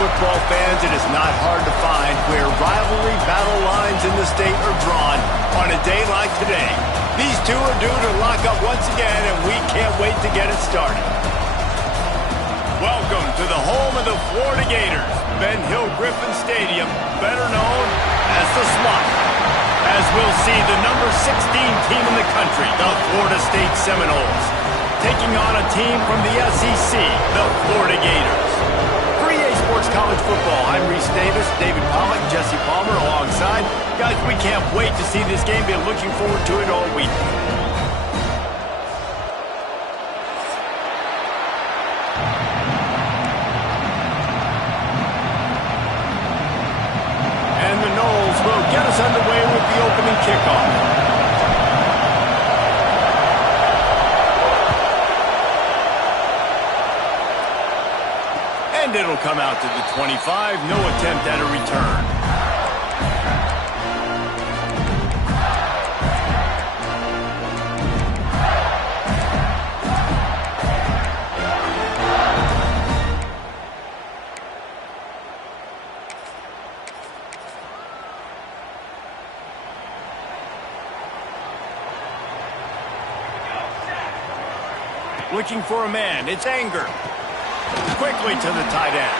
football fans, it is not hard to find where rivalry battle lines in the state are drawn on a day like today. These two are due to lock up once again, and we can't wait to get it started. Welcome to the home of the Florida Gators, Ben Hill Griffin Stadium, better known as the Swamp. As we'll see the number 16 team in the country, the Florida State Seminoles, taking on a team from the SEC, the Florida Gators. For EA Sports College Football, I'm Reese Davis, David Pollack, Jesse Palmer alongside. Guys, we can't wait to see this game. Been looking forward to it all week. And the Noles will get us underway with the opening kickoff. And it'll come out to the 25. No attempt at a return. Looking for a man. It's Anger. Quickly to the tight end.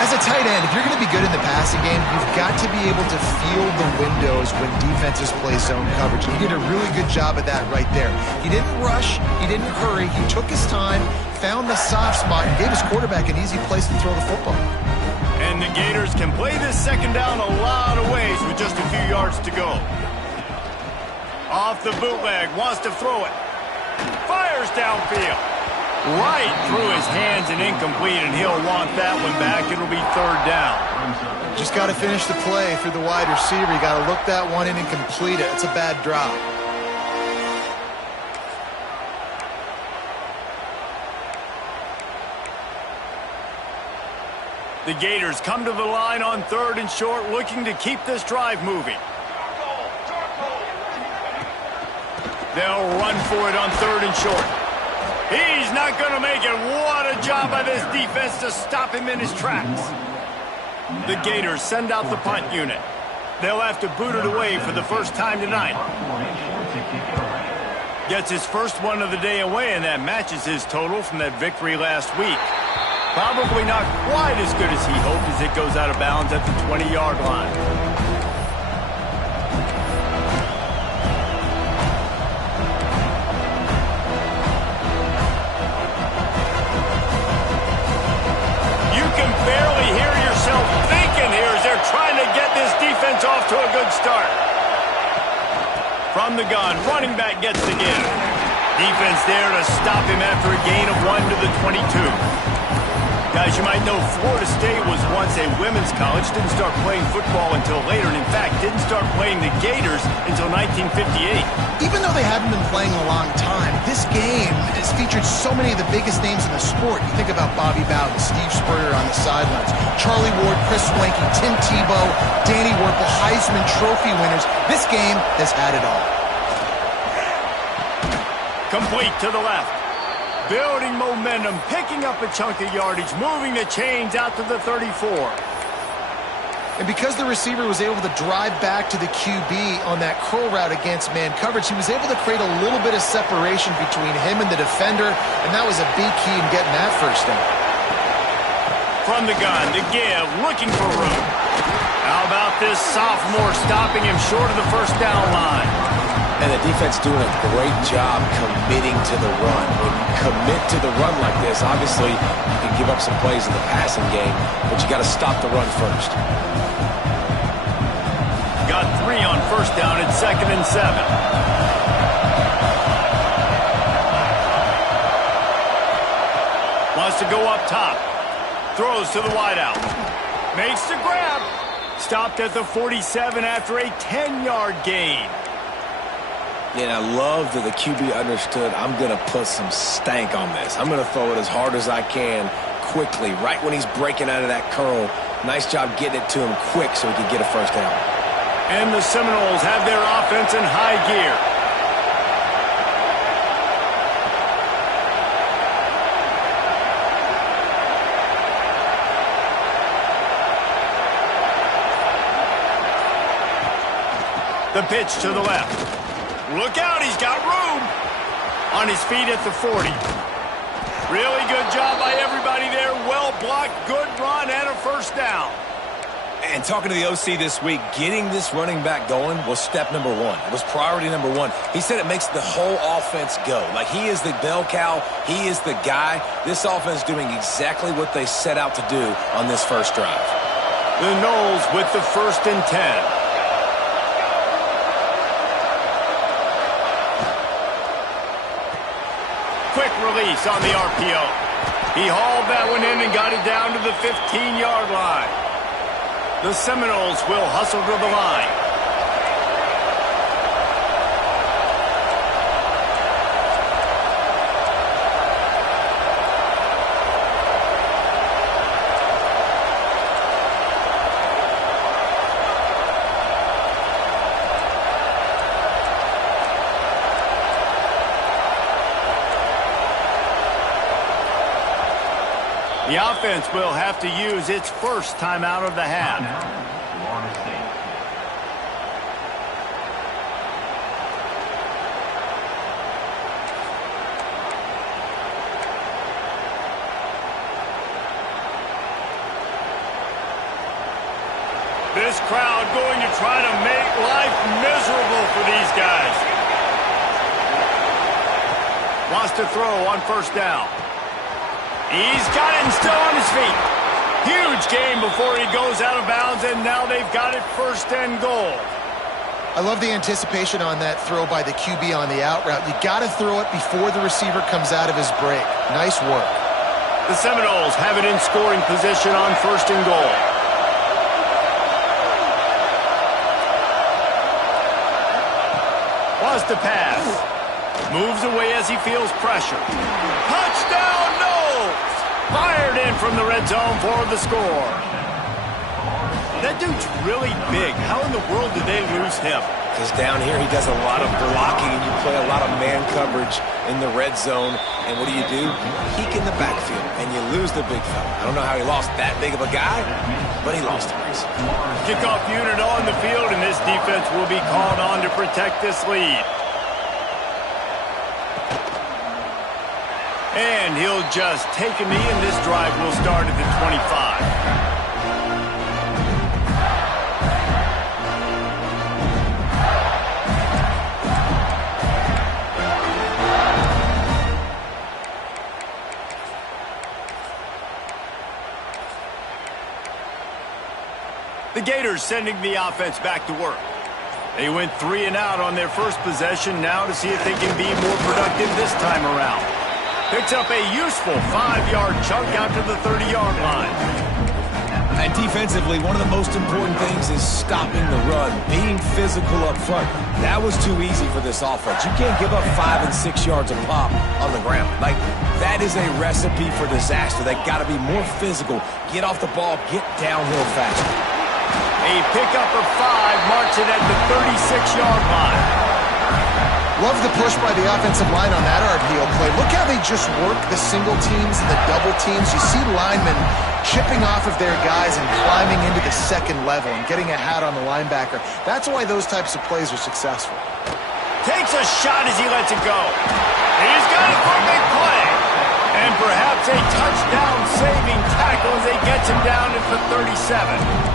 As a tight end, if you're going to be good in the passing game, you've got to be able to feel the windows when defenses play zone coverage. And he did a really good job of that right there. He didn't rush. He didn't hurry. He took his time, found the soft spot, and gave his quarterback an easy place to throw the football. And the Gators can play this second down a lot of ways with just a few yards to go. Off the bootleg, wants to throw it. Fires downfield. Right through his hands and incomplete, and he'll want that one back. It'll be third down. Just got to finish the play for the wide receiver. You got to look that one in and complete it. It's a bad drop. The Gators come to the line on third and short, looking to keep this drive moving. They'll run for it on third and short. He's not going to make it. What a job by this defense to stop him in his tracks. The Gators send out the punt unit. They'll have to boot it away for the first time tonight. Gets his first one of the day away, and that matches his total from that victory last week. Probably not quite as good as he hoped as it goes out of bounds at the 20-yard line. Barely hear yourself thinking here as they're trying to get this defense off to a good start. From the gun, running back gets the give. Defense there to stop him after a gain of 1 to the 22. Guys, you might know Florida State was once a women's college, didn't start playing football until later, and in fact, didn't start playing the Gators until 1958. Even though they haven't been playing a long time, this game has featured so many of the biggest names in the sport. You think about Bobby Bowden, Steve Spurrier on the sidelines, Charlie Ward, Chris Swanky, Tim Tebow, Danny Werfel, Heisman Trophy winners. This game has had it all. Complete to the left. Building momentum, picking up a chunk of yardage, moving the chains out to the 34. And because the receiver was able to drive back to the QB on that curl route against man coverage, he was able to create a little bit of separation between him and the defender, and that was a big key in getting that first down. From the gun, to give, looking for room. How about this sophomore stopping him short of the first down line? And the defense doing a great job committing to the run. When you commit to the run like this, obviously you can give up some plays in the passing game, but you got to stop the run first. Got 3 on first down at 2nd and 7. Wants to go up top. Throws to the wideout. Makes the grab. Stopped at the 47 after a 10-yard gain. Yeah, I love that the QB understood I'm going to put some stank on this. I'm going to throw it as hard as I can quickly, right when he's breaking out of that curl. Nice job getting it to him quick so he could get a first down. And the Seminoles have their offense in high gear. The pitch to the left. Look out, he's got room. On his feet at the 40. Really good job by everybody there. Well blocked, good run, and a first down. And talking to the OC this week, getting this running back going was step number one. It was priority number one. He said it makes the whole offense go. Like, he is the bell cow. He is the guy. This offense doing exactly what they set out to do on this first drive. The Noles with the 1st and 10. Quick release on the RPO. He hauled that one in and got it down to the 15-yard line. The Seminoles will hustle to the line. The offense will have to use its first timeout of the half. This crowd going to try to make life miserable for these guys. Wants to throw on first down. He's got it and still on his feet. Huge game before he goes out of bounds, and now they've got it 1st and goal. I love the anticipation on that throw by the QB on the out route. You got to throw it before the receiver comes out of his break. Nice work. The Seminoles have it in scoring position on 1st and goal. Wants to pass. Moves away as he feels pressure. Touchdown, Noles! Fired in from the red zone for the score. That dude's really big. How in the world did they lose him? Because down here he does a lot of blocking, and you play a lot of man coverage in the red zone. And what do? Peek in the backfield, and you lose the big fella. I don't know how he lost that big of a guy, but he lost him. Kickoff unit on the field, and this defense will be called on to protect this lead. And he'll just take a knee, and this drive will start at the 25. The Gators sending the offense back to work. They went 3 and out on their first possession, now to see if they can be more productive this time around. Picks up a useful 5-yard chunk out to the 30-yard line. And defensively, one of the most important things is stopping the run, being physical up front. That was too easy for this offense. You can't give up 5 and 6 yards of pop on the ground. Like, that is a recipe for disaster. They got to be more physical, get off the ball, get downhill faster. A pickup of 5 marks it at the 36-yard line. Love the push by the offensive line on that RPO play. Look how they just work the single teams and the double teams. You see linemen chipping off of their guys and climbing into the second level and getting a hat on the linebacker. That's why those types of plays are successful. Takes a shot as he lets it go. He's got it for a big play. And perhaps a touchdown-saving tackle as he gets him down at the 37.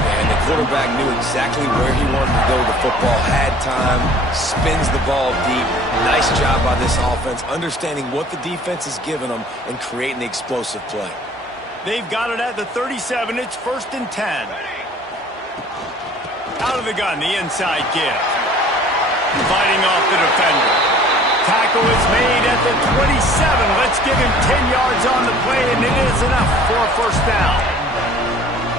And the quarterback knew exactly where he wanted to go. The football had time, spins the ball deep. Nice job by this offense, understanding what the defense is giving them and creating the explosive play. They've got it at the 37. It's 1st and 10. Out of the gun, the inside give. Fighting off the defender. Tackle is made at the 27. Let's give him 10 yards on the play, and it is enough for a first down.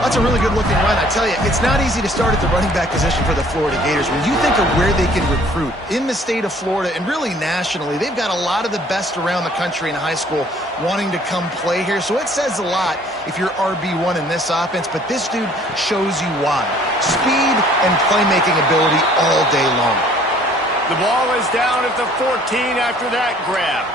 That's a really good-looking run. I tell you, it's not easy to start at the running back position for the Florida Gators. When you think of where they can recruit in the state of Florida and really nationally, they've got a lot of the best around the country in high school wanting to come play here. So it says a lot if you're RB1 in this offense, but this dude shows you why. Speed and playmaking ability all day long. The ball is down at the 14 after that grab.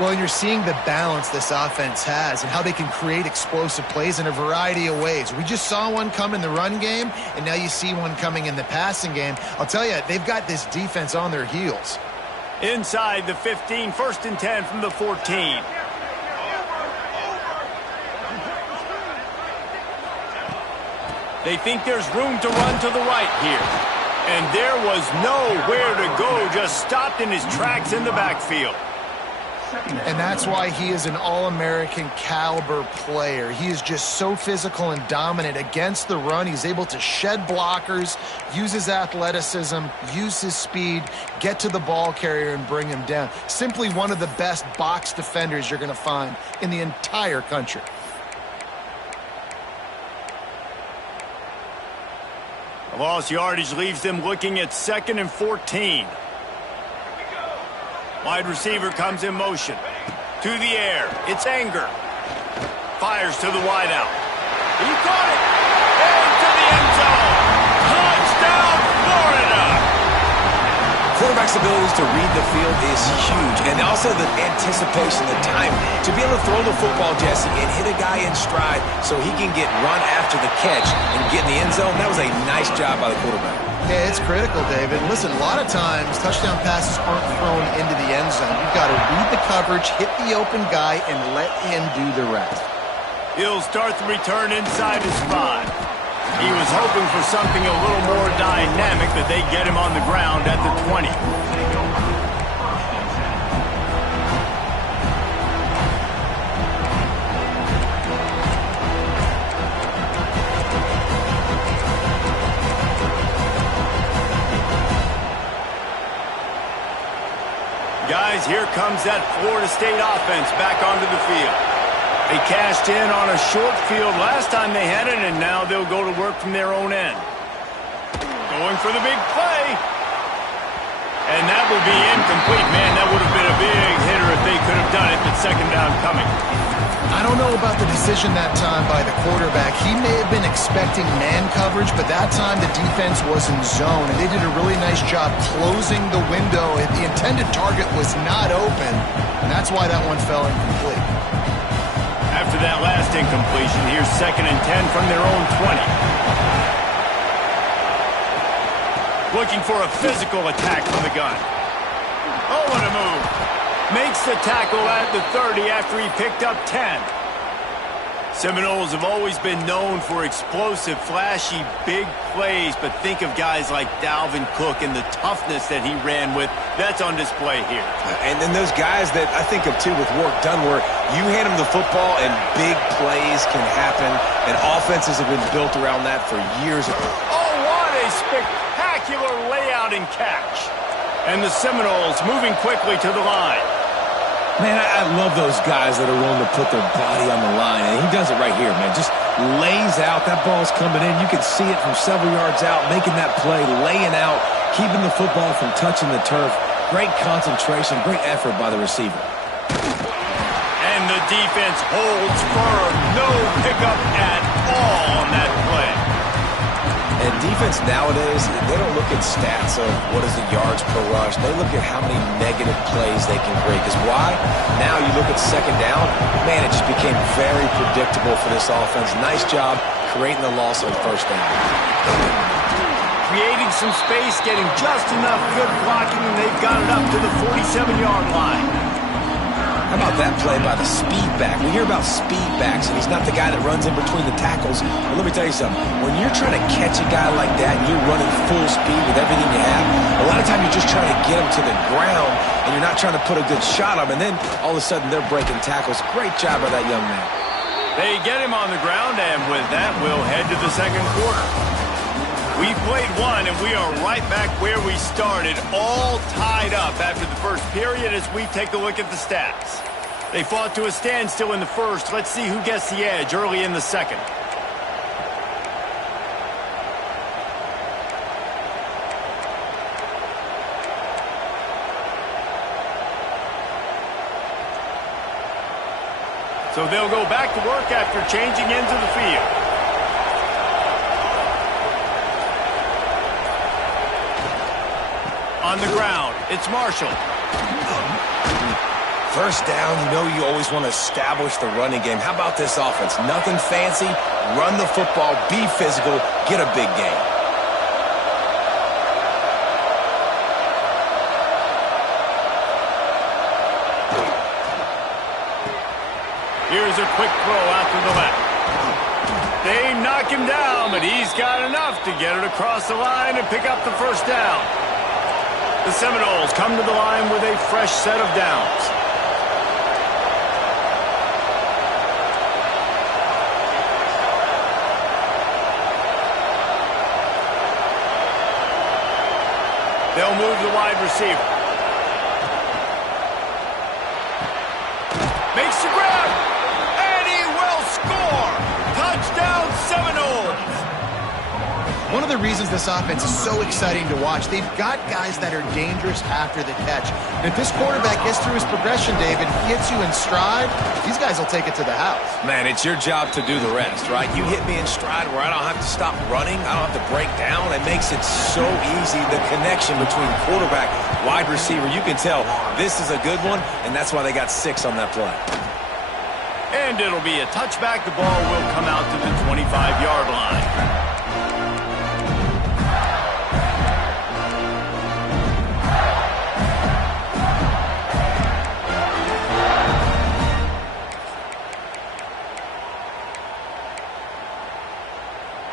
Well, you're seeing the balance this offense has and how they can create explosive plays in a variety of ways. We just saw one come in the run game, and now you see one coming in the passing game. I'll tell you, they've got this defense on their heels. Inside the 15, 1st and 10 from the 14. They think there's room to run to the right here. And there was nowhere to go, just stopped in his tracks in the backfield. And that's why he is an All-American caliber player. He is just so physical and dominant against the run. He's able to shed blockers, use his athleticism, use his speed, get to the ball carrier and bring him down. Simply one of the best box defenders you're going to find in the entire country. The lost yardage leaves them looking at 2nd and 14. Wide receiver comes in motion. To the air. It's Anger. Fires to the wideout. He caught it. Into the end zone. Touchdown, Florida. Quarterback's abilities to read the field is huge. And also the anticipation, the time to be able to throw the football, Jesse, and hit a guy in stride so he can get run after the catch and get in the end zone. That was a nice job by the quarterback. Yeah, it's critical, David. Listen, a lot of times touchdown passes aren't thrown into the end zone. You've got to read the coverage, hit the open guy, and let him do the rest. He'll start the return inside his 5. He was hoping for something a little more dynamic, that they get him on the ground at the 20. Guys, here comes that Florida State offense back onto the field. They cashed in on a short field last time they had it, and now they'll go to work from their own end. Going for the big play. And that will be incomplete. Man, that would have been a big hitter if they could have done it, but 2nd down coming. I don't know about the decision that time by the quarterback. He may have been expecting man coverage, but that time the defense was in zone, and they did a really nice job closing the window. The intended target was not open, and that's why that one fell incomplete. After that last incompletion, here's 2nd and 10 from their own 20. Looking for a physical attack from the gun. Oh, what a move. Makes the tackle at the 30 after he picked up 10. Seminoles have always been known for explosive, flashy, big plays, but think of guys like Dalvin Cook and the toughness that he ran with. That's on display here. And then those guys that I think of, too, with work done, where you hand them the football and big plays can happen, and offenses have been built around that for years. Oh, what a spectacular layout and catch. And the Seminoles moving quickly to the line. Man, I love those guys that are willing to put their body on the line, and he does it right here, man. Just lays out. That ball's coming in. You can see it from several yards out, making that play, laying out, keeping the football from touching the turf. Great concentration, great effort by the receiver. And the defense holds firm. No pickup at all on that play. And defense nowadays, they don't look at stats of what is the yards per rush. They look at how many negative plays they can create. Because why? Now you look at 2nd down, man, it just became very predictable for this offense. Nice job creating the loss on 1st down. Creating some space, getting just enough good blocking, and they've got it up to the 47-yard line. How about that play by the speed back? We hear about speed backs, and he's not the guy that runs in between the tackles. But let me tell you something. When you're trying to catch a guy like that and you're running full speed with everything you have, a lot of times you're just trying to get him to the ground, and you're not trying to put a good shot on him, and then all of a sudden they're breaking tackles. Great job by that young man. They get him on the ground, and with that, we'll head to the 2nd quarter. We've played one, and we are right back where we started, all tied up after the first period as we take a look at the stats. They fought to a standstill in the first. Let's see who gets the edge early in the 2nd. So they'll go back to work after changing into the field. On the ground, it's Marshall. First down, you know you always want to establish the running game. How about this offense? Nothing fancy. Run the football, be physical, get a big gain. Here's a quick throw out to the left. They knock him down, but he's got enough to get it across the line and pick up the first down. The Seminoles come to the line with a fresh set of downs. They'll move the wide receiver. Makes the grab, and he will score. Touchdown, Seminoles. One of the reasons this offense is so exciting to watch, they've got guys that are dangerous after the catch. And if this quarterback gets through his progression, David, hits you in stride, these guys will take it to the house. Man, it's your job to do the rest, right? You hit me in stride where I don't have to stop running. I don't have to break down. It makes it so easy, the connection between quarterback, wide receiver. You can tell this is a good one, and that's why they got 6 on that play. And it'll be a touchback. The ball will come out to the 25-yard line.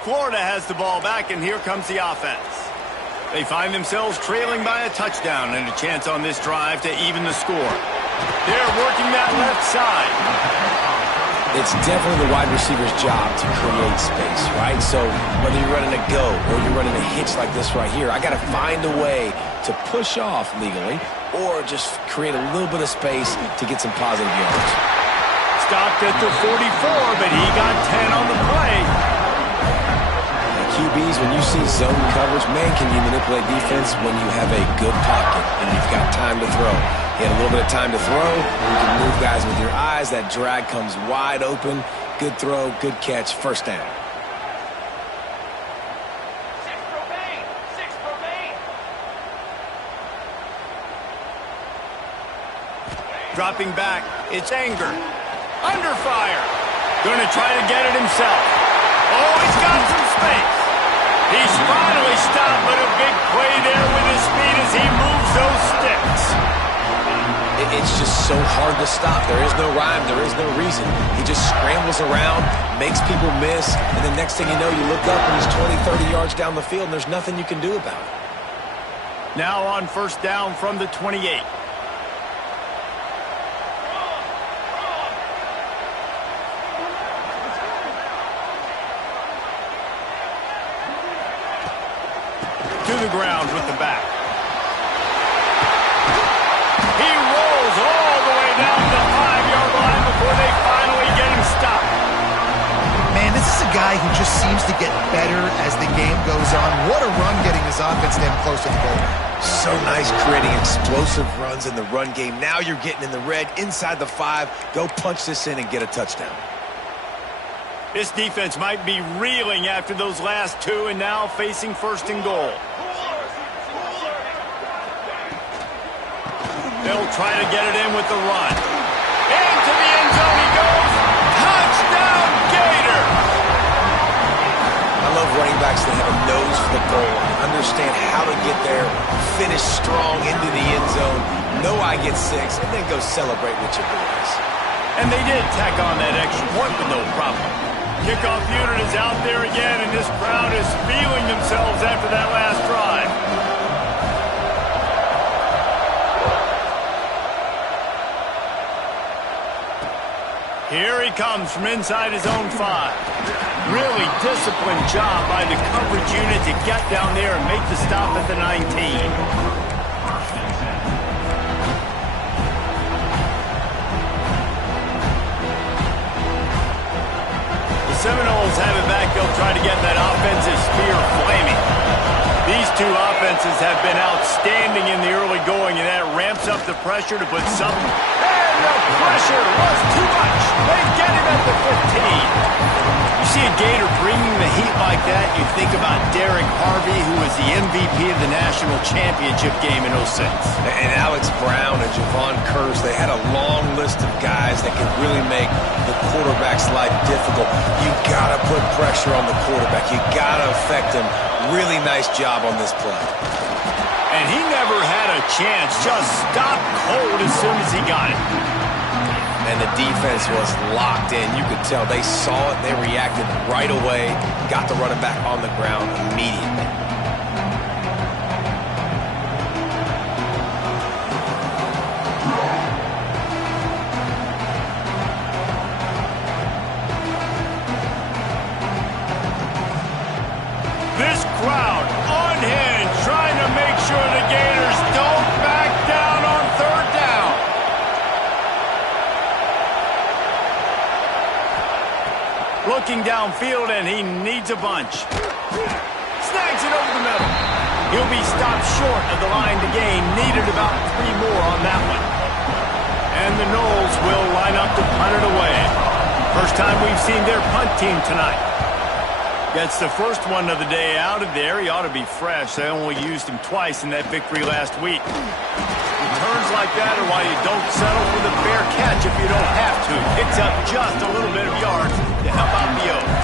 Florida has the ball back, and here comes the offense. They find themselves trailing by a touchdown and a chance on this drive to even the score. They're working that left side. It's definitely the wide receiver's job to create space, right? So whether you're running a go or you're running a hitch like this right here, I got to find a way to push off legally or just create a little bit of space to get some positive yards. Stopped at the 44, but he got 10 on the play. QBs, when you see zone coverage, man, can you manipulate defense when you have a good pocket and you've got time to throw. He had a little bit of time to throw. You can move guys with your eyes. That drag comes wide open. Good throw, good catch, first down. Dropping back, it's Anger. Under fire. Going to try to get it himself. Oh, he's got some space. He's finally stopped, but a big play there with his speed as he moves those sticks. It's just so hard to stop. There is no rhyme. There is no reason. He just scrambles around, makes people miss, and the next thing you know, you look up and he's 20, 30 yards down the field, and there's nothing you can do about it. Now on first down from the 28. To the ground with the back. He rolls all the way down the 5-yard line before they finally get him stopped. Man, this is a guy who just seems to get better as the game goes on. What a run getting this offense down close to the goal. So nice creating explosive runs in the run game. Now you're getting in the red inside the 5. Go punch this in and get a touchdown. This defense might be reeling after those last 2 and now facing first and goal. They'll try to get it in with the run. Into the end zone he goes. Touchdown, Gators! I love running backs that have a nose for the goal line, understand how to get there, finish strong into the end zone, know I get 6, and then go celebrate with your boys. And they did tack on that extra point with no problem. Kickoff unit is out there again, and this crowd is feeling themselves after that last drive. Here he comes from inside his own 5. Really disciplined job by the coverage unit to get down there and make the stop at the 19. The Seminoles have it back. They'll try to get that offensive spear flaming. These two offenses have been outstanding in the early going, and that ramps up the pressure to put some... And the pressure was too much. They get him at the 15. You see a Gator bringing the heat like that, you you think about Derek Harvey, who was the MVP of the national championship game in '06. And Alex Brown and Javon Curse, they had a long list of guys that could really make the quarterback's life difficult. You got to put pressure on the quarterback. You got to affect him. Really nice job on this play. And he never had a chance. Just stopped cold as soon as he got it. And the defense was locked in. You could tell they saw it. They reacted right away. Got the running back on the ground immediately. This crowd unhinged, trying to make sure the Gators don't back down on third down. Looking downfield, and he needs a bunch. Snags it over the middle. He'll be stopped short of the line to gain. Needed about 3 more on that one. And the Noles will line up to punt it away. First time we've seen their punt team tonight. Gets the first one of the day out of there. He ought to be fresh. They only used him twice in that victory last week. Returns like that are why you don't settle for the fair catch if you don't have to. Picks up just a little bit of yards to help out the Oaks.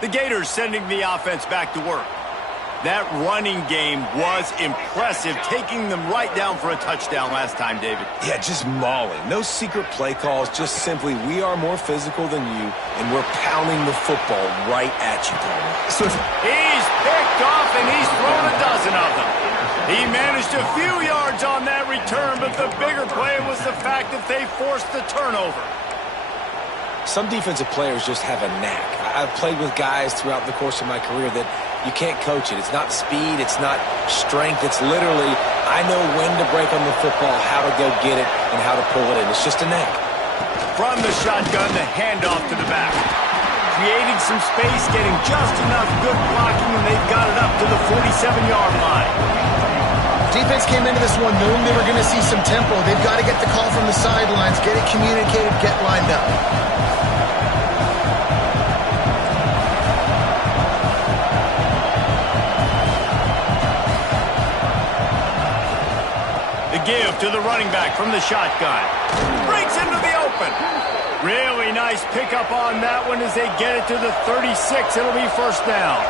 The Gators sending the offense back to work. That running game was impressive, taking them right down for a touchdown last time, David. Yeah, just mauling. No secret play calls, just simply we are more physical than you, and we're pounding the football right at you, Palmer. So he's picked off, and he's thrown a dozen of them. He managed a few yards on that return, but the bigger play was the fact that they forced the turnover. Some defensive players just have a knack. I've played with guys throughout the course of my career that you can't coach it. It's not speed. It's not strength. It's literally, I know when to break on the football, how to go get it, and how to pull it in. It's just a knack. From the shotgun, the handoff to the back. Creating some space, getting just enough good blocking, and they've got it up to the 47-yard line. Defense came into this one knowing they were going to see some tempo. They've got to get the call from the sidelines, get it communicated, get lined up. The give to the running back from the shotgun. Breaks into the open. Really nice pickup on that one as they get it to the 36. It'll be first down.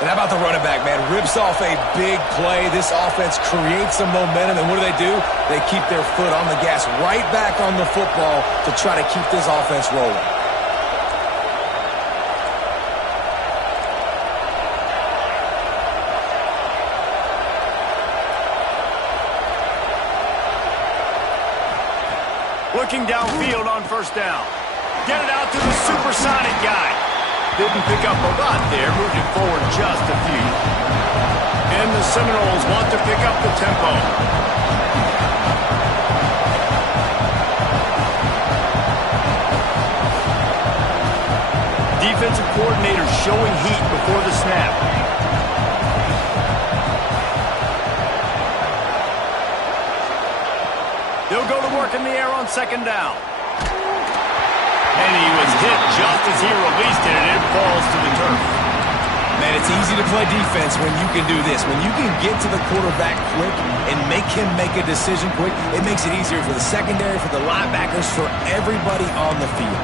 And how about the running back, man? Rips off a big play. This offense creates some momentum, and what do? They keep their foot on the gas, right back on the football to try to keep this offense rolling. Looking downfield on first down. Get it out to the supersonic guy. Didn't pick up a lot there, moved it forward just a few. And the Seminoles want to pick up the tempo. Defensive coordinator showing heat before the snap. They'll go to work in the air on second down. And he was hit just as he released it, and it falls to the turf. Man, it's easy to play defense when you can do this. When you can get to the quarterback quick and make him make a decision quick, it makes it easier for the secondary, for the linebackers, for everybody on the field.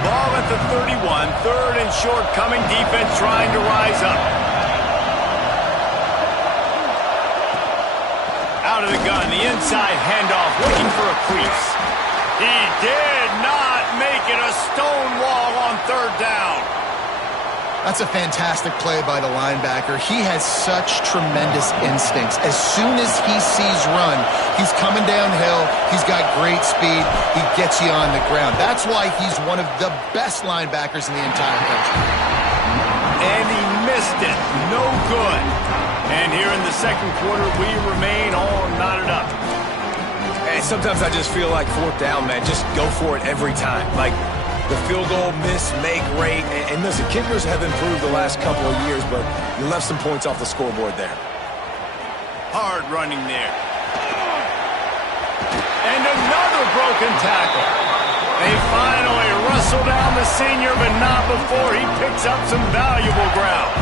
Ball at the 31, third and short coming, defense trying to rise up. Out of the gun, the inside handoff, looking for a crease. He did not make it a stone wall on third down. That's a fantastic play by the linebacker. He has such tremendous instincts. As soon as he sees run, he's coming downhill. He's got great speed. He gets you on the ground. That's why he's one of the best linebackers in the entire country. And he missed it. No good. And here in the second quarter, we remain all knotted up. And sometimes I just feel like fourth down, man. Just go for it every time. Like, The field goal miss-make rate. And listen, kickers have improved the last couple of years, but you left some points off the scoreboard there. Hard running there. And another broken tackle. They finally wrestle down the senior, but not before he picks up some valuable ground.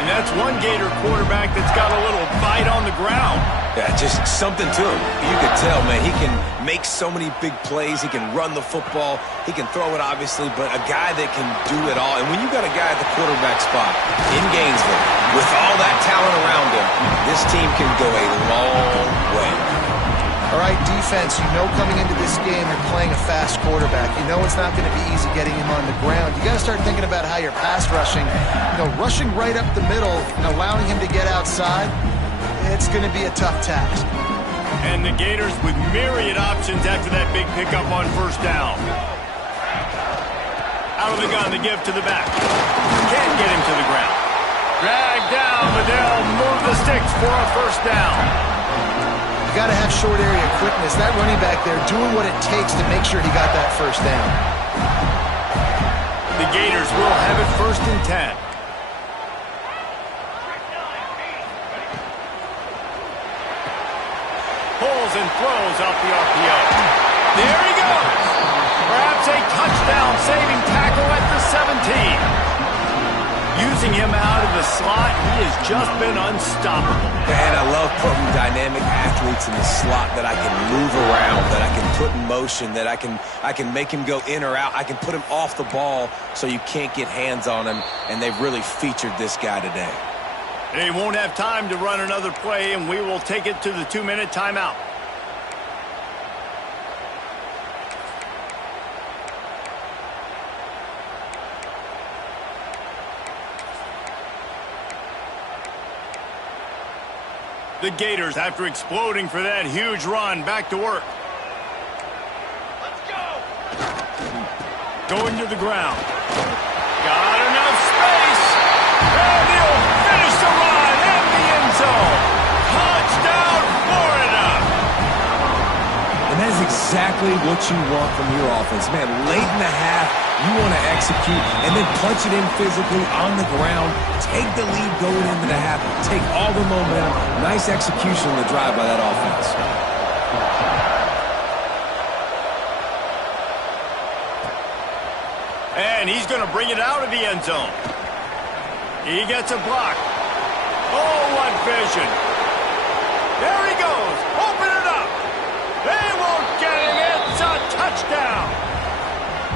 And that's one Gator quarterback that's got a little bite on the ground. Yeah, just something to him. You can tell, man, he can make so many big plays. He can run the football. He can throw it, obviously, but a guy that can do it all. And when you got a guy at the quarterback spot in Gainesville with all that talent around him, this team can go a long way. All right, defense, you know coming into this game you're playing a fast quarterback. You know it's not going to be easy getting him on the ground. You got to start thinking about how you're pass rushing. Rushing right up the middle and allowing him to get outside, it's going to be a tough task. And the Gators with myriad options after that big pickup on first down. Out of the gun, the give to the back. Can't get him to the ground. Dragged down, but they'll move the sticks for a first down. You got to have short area quickness. That running back there doing what it takes to make sure he got that first down. The Gators will have it 1st and 10. Pulls and throws off the RPO. There he goes. Perhaps a touchdown-saving tackle at the 17. Using him out of the slot, he has just been unstoppable. And I love putting dynamic athletes in the slot that I can move around, that I can put in motion, that I can make him go in or out. I can put him off the ball so you can't get hands on him, and they've really featured this guy today. They won't have time to run another play, and we will take it to the 2-minute timeout. The Gators, after exploding for that huge run, back to work. Let's go! Going to the ground. Got enough space. And he'll finish the run in the end zone. Touchdown, Florida! And that is exactly what you want from your offense. Man, late in the half, you want to execute and then punch it in physically on the ground. Take the lead going into the half. Take all the momentum. Nice execution on the drive by that offense. And he's going to bring it out of the end zone. He gets a block. Oh, what vision. There he goes. Open it up. They won't get him. It's a touchdown.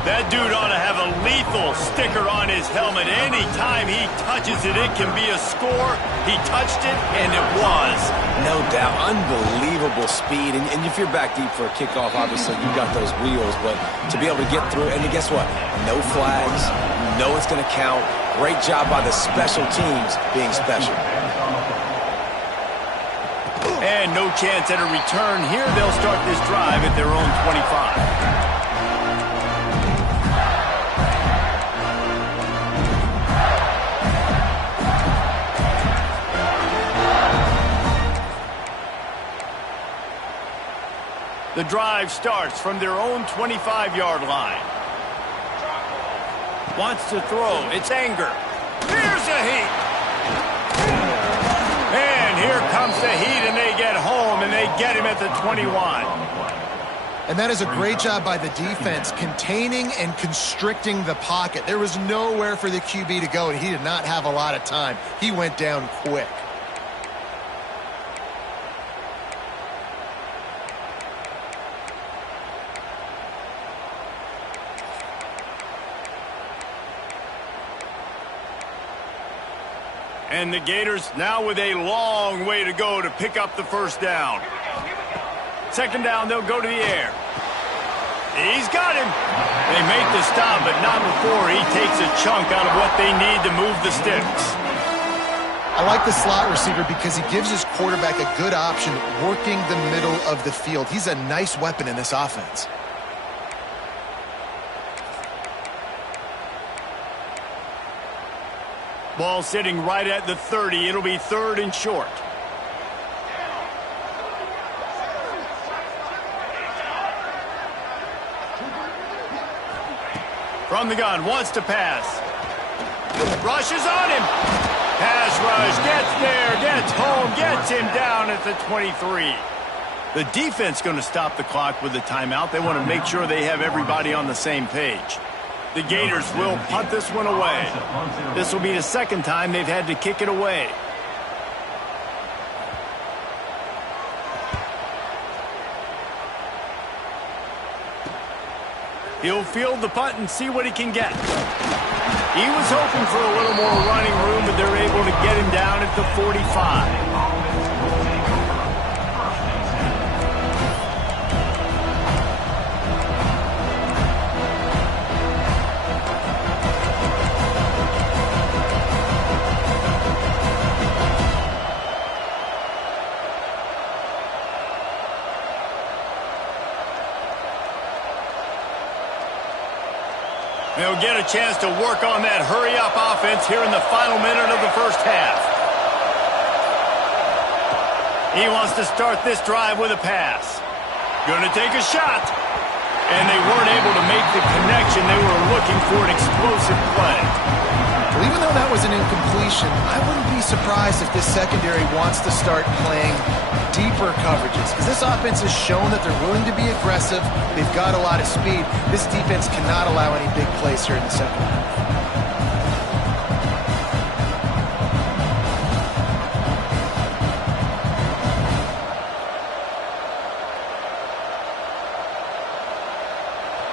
That dude ought to have a lethal sticker on his helmet. Anytime he touches it, it can be a score. He touched it, and it was. No doubt. Unbelievable speed. And if you're back deep for a kickoff, obviously you got those wheels. But to be able to get through, and guess what? No flags. You know it's going to count. Great job by the special teams being special. And no chance at a return here. They'll start this drive at their own 25. The drive starts from their own 25-yard line. Wants to throw. It's Anger. Here's a heat. And here comes the heat, and they get home, and they get him at the 21. And that is a great job by the defense, containing and constricting the pocket. There was nowhere for the QB to go, and he did not have a lot of time. He went down quick. And the Gators now with a long way to go to pick up the first down. Second down, they'll go to the air. He's got him. They make the stop, but not before he takes a chunk out of what they need to move the sticks. I like the slot receiver because he gives his quarterback a good option working the middle of the field. He's a nice weapon in this offense. Ball sitting right at the 30. It'll be 3rd and short. From the gun, wants to pass. Rushes on him. Pass rush, gets there, gets home, gets him down at the 23. The defense going to stop the clock with the timeout. They want to make sure they have everybody on the same page. The Gators will punt this one away. This will be the second time they've had to kick it away. He'll field the punt and see what he can get. He was hoping for a little more running room, but they're able to get him down at the 45. They'll get a chance to work on that hurry-up offense here in the final minute of the first half. He wants to start this drive with a pass. Going to take a shot. And they weren't able to make the connection. They were looking for an explosive play. Well, even though that was an incompletion, I wouldn't be surprised if this secondary wants to start playing deeper coverages, because this offense has shown that they're willing to be aggressive. They've got a lot of speed. This defense cannot allow any big plays here in the second half.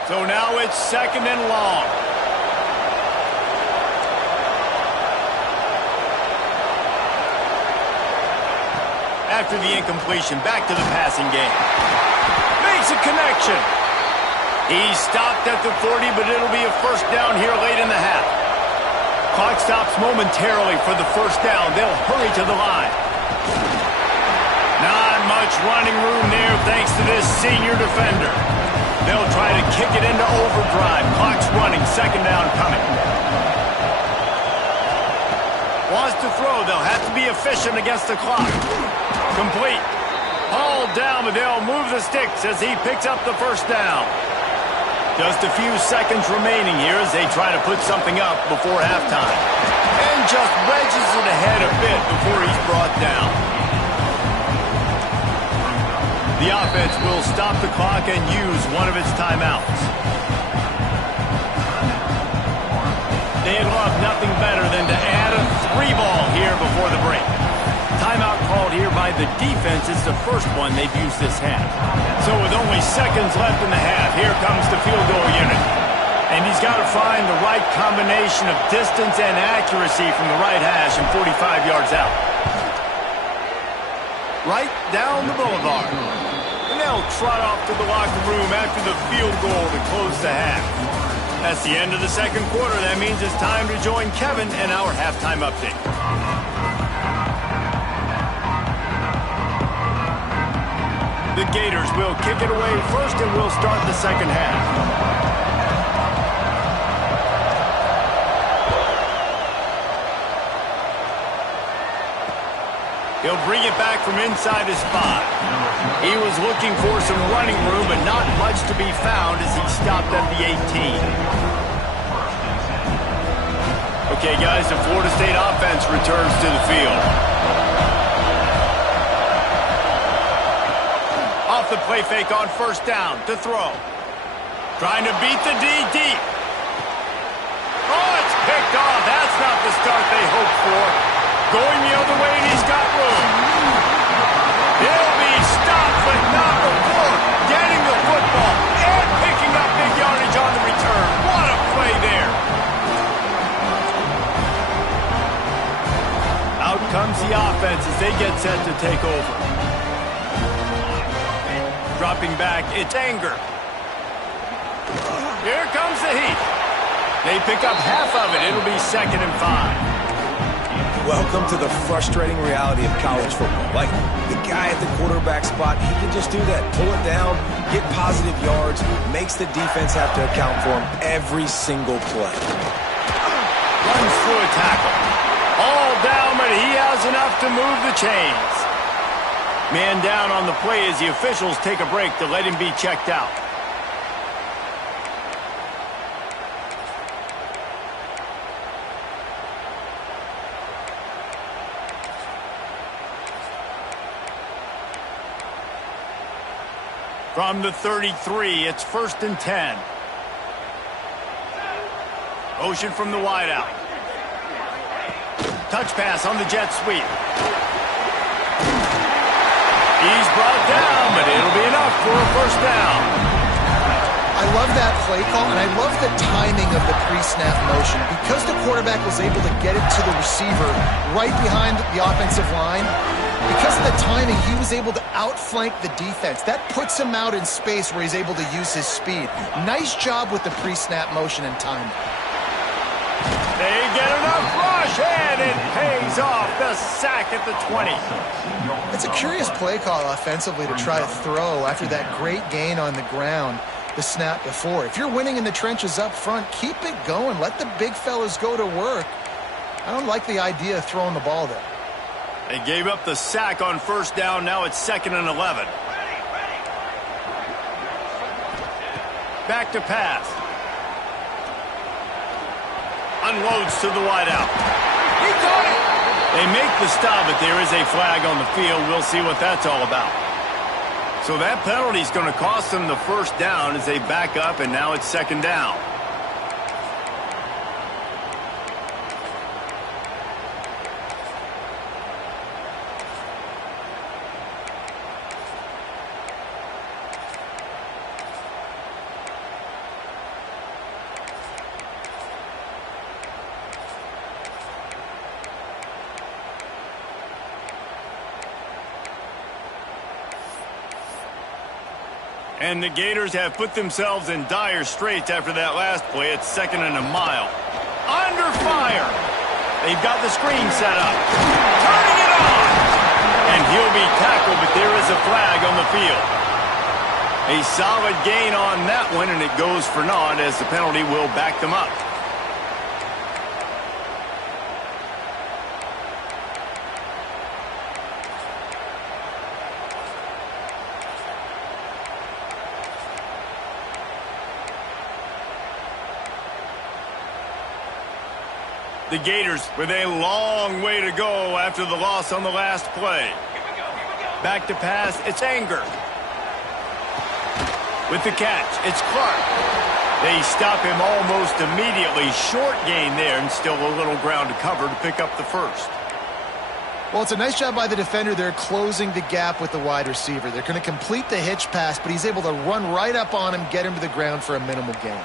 So now it's second and long. After the incompletion, back to the passing game. Makes a connection. He's stopped at the 40, but it'll be a first down here late in the half. Clock stops momentarily for the first down. They'll hurry to the line. Not much running room there thanks to this senior defender. They'll try to kick it into overdrive. Clock's running, second down coming. Wants to throw. They'll have to be efficient against the clock. Complete. Hauled down, but they'll move the sticks as he picks up the first down. Just a few seconds remaining here as they try to put something up before halftime. And just wedges it ahead a bit before he's brought down. The offense will stop the clock and use one of its timeouts. They'd love nothing better than to add a 3-ball here before the break. Timeout called here by the defense. It's the first one they've used this half. So with only seconds left in the half, here comes the field goal unit. And he's got to find the right combination of distance and accuracy from the right hash and 45 yards out. Right down the boulevard. And they'll trot off to the locker room after the field goal to close the half. That's the end of the second quarter. That means it's time to join Kevin and our halftime update. The Gators will kick it away first, and we'll start the second half. He'll bring it back from inside his 5. He was looking for some running room, but not much to be found as he stopped at the 18. Okay, guys, the Florida State offense returns to the field. Off the play fake on first down to throw. Trying to beat the D deep. Oh, it's picked off. That's not the start they hoped for. Going the other way, and he's got room. He'll be stopped, but not before getting the football and picking up big yardage on the return. What a play there. Out comes the offense as they get set to take over. Dropping back, it's Anger. Here comes the heat. They pick up half of it. It'll be second and 5. Welcome to the frustrating reality of college football. Like, the guy at the quarterback spot, he can just do that. Pull it down, get positive yards, makes the defense have to account for him every single play. Runs through a tackle. All down, but he has enough to move the chains. Man down on the play as the officials take a break to let him be checked out. From the 33, it's 1st and 10. Motion from the wideout. Touch pass on the jet sweep. He's brought down, but it'll be enough for a 1st down. I love that play call, and I love the timing of the pre-snap motion. Because the quarterback was able to get it to the receiver right behind the offensive line, because of the timing, he was able to outflank the defense. That puts him out in space where he's able to use his speed. Nice job with the pre-snap motion and timing. They get enough rush, and it pays off. The sack at the 20. It's a curious play call offensively to try to throw after that great gain on the ground the snap before. If you're winning in the trenches up front, keep it going. Let the big fellas go to work. I don't like the idea of throwing the ball there. They gave up the sack on 1st down. Now it's 2nd and 11. Back to pass. Unloads to the wideout. He caught it! They make the stop, but there is a flag on the field. We'll see what that's all about. So that penalty is going to cost them the 1st down as they back up, and now it's 2nd down. And the Gators have put themselves in dire straits after that last play. It's 2nd and a mile. Under fire. They've got the screen set up. Turning it on. And he'll be tackled, but there is a flag on the field. A solid gain on that one, and it goes for naught as the penalty will back them up. The Gators with a long way to go after the loss on the last play. Back to pass, it's Anger. With the catch, it's Clark. They stop him almost immediately. Short gain there, and still a little ground to cover to pick up the 1st. Well, it's a nice job by the defender there closing the gap with the wide receiver. They're going to complete the hitch pass, but he's able to run right up on him, get him to the ground for a minimal gain.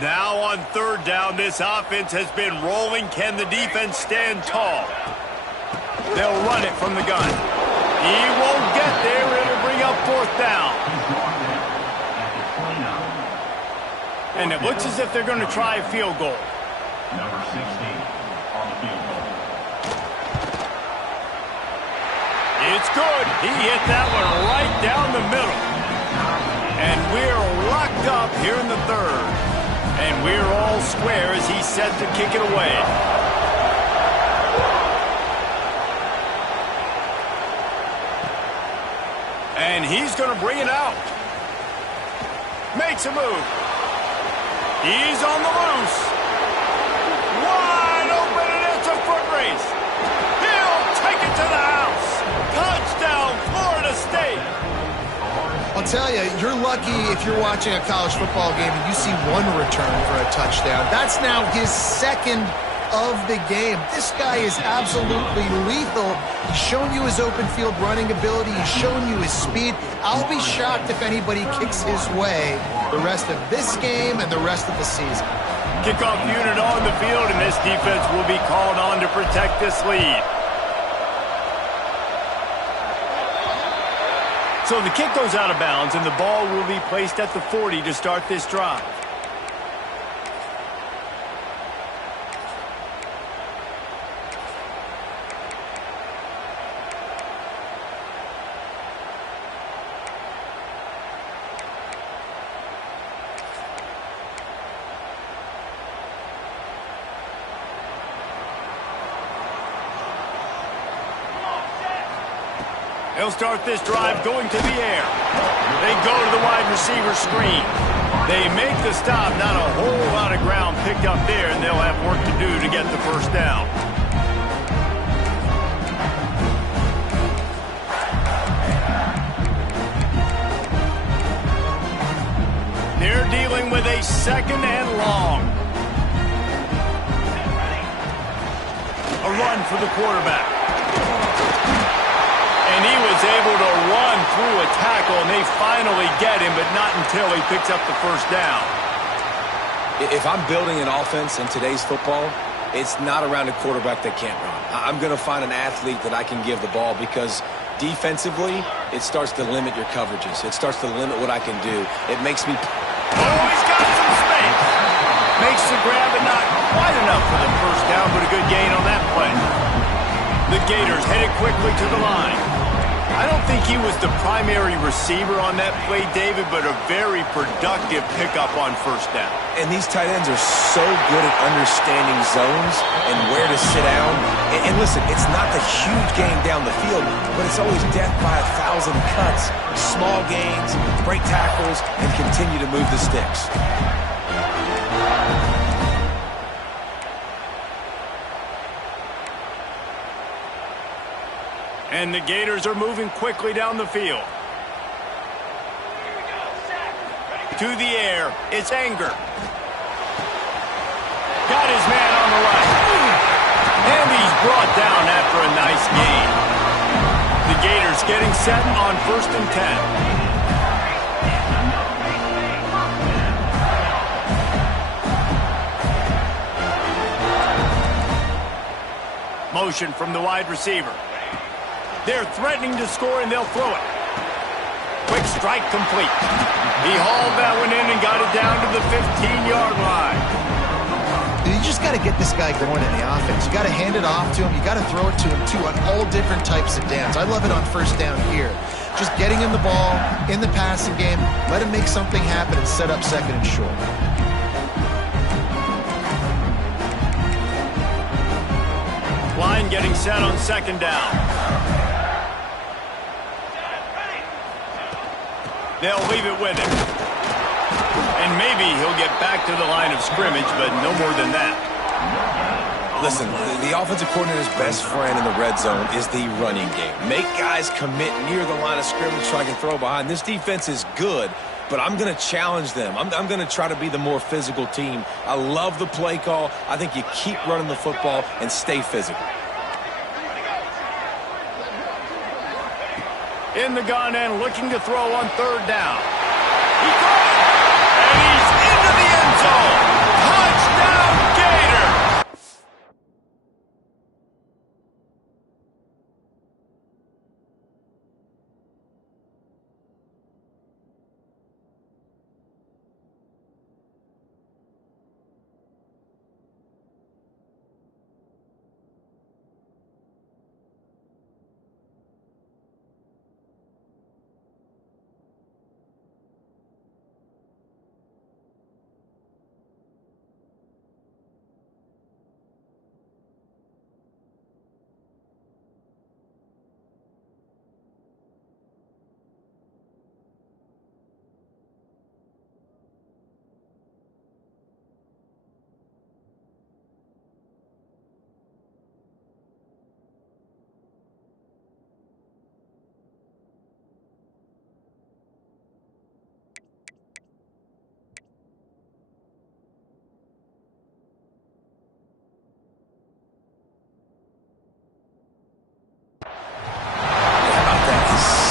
Now on 3rd down, this offense has been rolling. Can the defense stand tall? They'll run it from the gun. He won't get there. It'll bring up 4th down. And it looks as if they're going to try a field goal. Number 16 on the field goal. It's good. He hit that one right down the middle. And we're locked up here in the 3rd. And we're all square as he's set to kick it away. And he's going to bring it out. Makes a move. He's on the loose. Wide open, and it's a foot race. He'll take it to the house. Touchdown, Florida State. I'll tell you, you're lucky if you're watching a college football game and you see one return for a touchdown. That's now his 2nd of the game. This guy is absolutely lethal. He's shown you his open field running ability. He's shown you his speed. I'll be shocked if anybody kicks his way the rest of this game and the rest of the season. Kickoff unit on the field, and this defense will be called on to protect this lead. So the kick goes out of bounds, and the ball will be placed at the 40 to start this drive. They'll start this drive going to the air. They go to the wide receiver screen. They make the stop. Not a whole lot of ground picked up there, and they'll have work to do to get the 1st down. They're dealing with a second and long. A run for the quarterback. And he was able to run through a tackle, and they finally get him, but not until he picks up the first down. If I'm building an offense in today's football, it's not around a quarterback that can't run. I'm going to find an athlete that I can give the ball because defensively, it starts to limit your coverages. It starts to limit what I can do. It makes me... Oh, he's got some space. Makes the grab, and not quite enough for the first down, but a good gain on that play. The Gators headed quickly to the line. I don't think he was the primary receiver on that play, David, but a very productive pickup on first down. And these tight ends are so good at understanding zones and where to sit down. And listen, it's not the huge game down the field, but it's always death by 1,000 cuts. Small gains, break tackles, and continue to move the sticks. And the Gators are moving quickly down the field. To the air, it's Anger. Got his man on the right. And he's brought down after a nice gain. The Gators getting set on 1st and 10. Motion from the wide receiver. They're threatening to score, and they'll throw it. Quick strike complete. He hauled that one in and got it down to the 15-yard line. You just got to get this guy going in the offense. You got to hand it off to him. You got to throw it to him, too, on all different types of downs. I love it on first down here. Just getting him the ball in the passing game, let him make something happen and set up second and short. Line getting set on 2nd down. They'll leave it with him. And maybe he'll get back to the line of scrimmage, but no more than that. Listen, the offensive coordinator's best friend in the red zone is the running game. Make guys commit near the line of scrimmage so I can throw behind. This defense is good, but I'm going to challenge them. I'm going to try to be the more physical team. I love the play call. I think you keep running the football and stay physical. In the gun and looking to throw on 3rd down. He caught it! And he's into the end zone! Touchdown, Gator!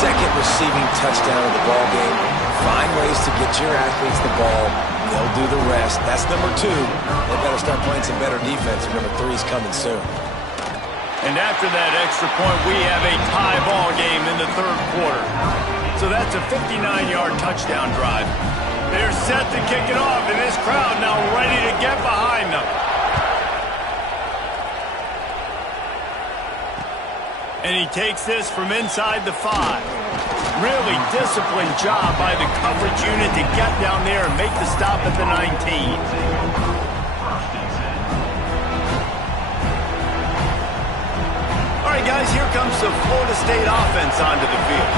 Second receiving touchdown of the ball game. Find ways to get your athletes the ball. They'll do the rest. That's number 2. They better start playing some better defense. Number 3 is coming soon. And after that extra point, we have a tie ball game in the 3rd quarter. So that's a 59-yard touchdown drive. They're set to kick it off, and this crowd now ready to get behind them. And he takes this from inside the 5. Really disciplined job by the coverage unit to get down there and make the stop at the 19. All right, guys, here comes the Florida State offense onto the field.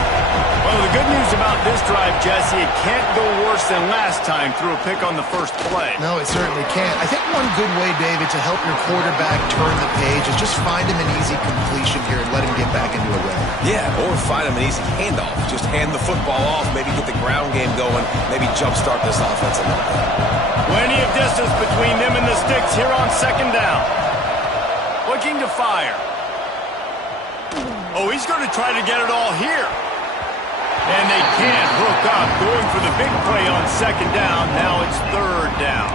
Well, the good news about this drive, Jesse, it can't go worse than last time through a pick on the first play. No, it certainly can't. I think one good way, David, to help your quarterback turn the page is just find him an easy completion here and let him get back into a rhythm. Yeah, or find him an easy handoff. Just hand the football off, maybe get the ground game going, maybe jumpstart this offense a little bit. Plenty of distance between them and the sticks here on second down. Looking to fire. Oh, he's going to try to get it all here. And they can't hook up. Going for the big play on second down. Now it's third down.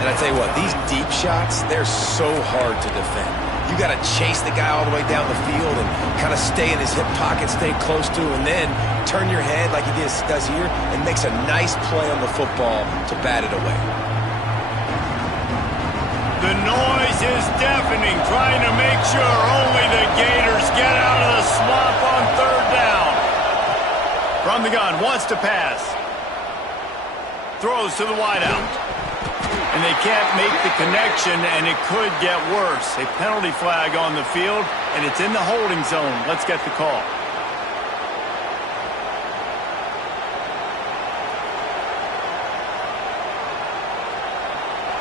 And I tell you what, these deep shots, they're so hard to defend. You got to chase the guy all the way down the field and kind of stay in his hip pocket, stay close to him, and then turn your head like he does here and makes a nice play on the football to bat it away. The noise is deafening, trying to make sure only the Gators get out of the swamp on third down. From the gun, wants to pass. Throws to the wideout. And they can't make the connection, and it could get worse. A penalty flag on the field, and it's in the holding zone. Let's get the call.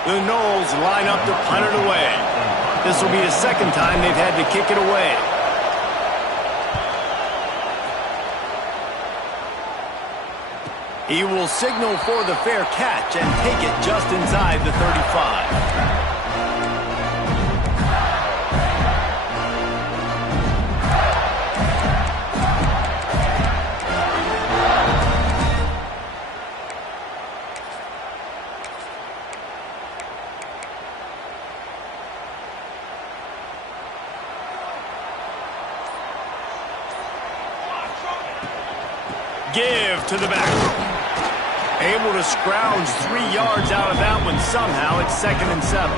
The Noles line up to punt it away. This will be the second time they've had to kick it away. He will signal for the fair catch and take it just inside the 35. Give to the back. Able to scrounge 3 yards out of that one somehow. It's 2nd and 7.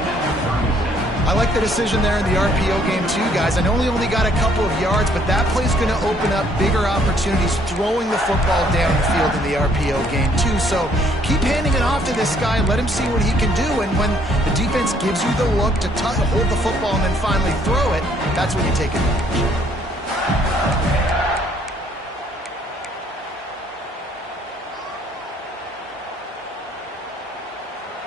I like the decision there in the RPO game too, guys. I know he only got a couple of yards, but that play's going to open up bigger opportunities throwing the football down the field in the RPO game too. So keep handing it off to this guy and let him see what he can do. And when the defense gives you the look to hold the football and then finally throw it, that's when you take advantage.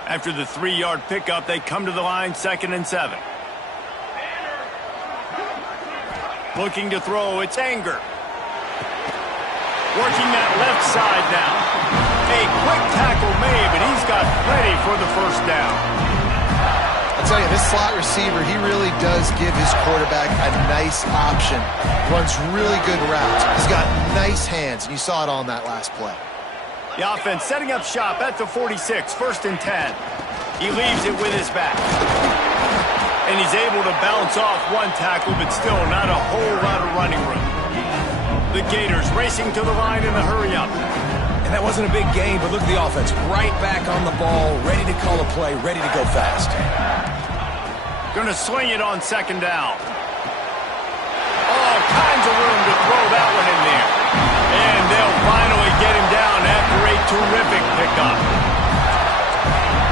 After the 3-yard pickup, they come to the line, 2nd and 7. Looking to throw, it's Anger. Working that left side now. A quick tackle made, but he's got plenty for the first down. I'll tell you, this slot receiver, he really does give his quarterback a nice option. Runs really good routes. He's got nice hands, and you saw it all in that last play. The offense setting up shop at the 46, 1st and 10. He leaves it with his back. And he's able to bounce off one tackle, but still not a whole lot of running room. The Gators racing to the line in the hurry-up. And that wasn't a big gain, but look at the offense. Right back on the ball, ready to call a play, ready to go fast. Gonna swing it on 2nd down. All kinds of room to throw that one in there. And they'll finally get him down after a terrific pickup.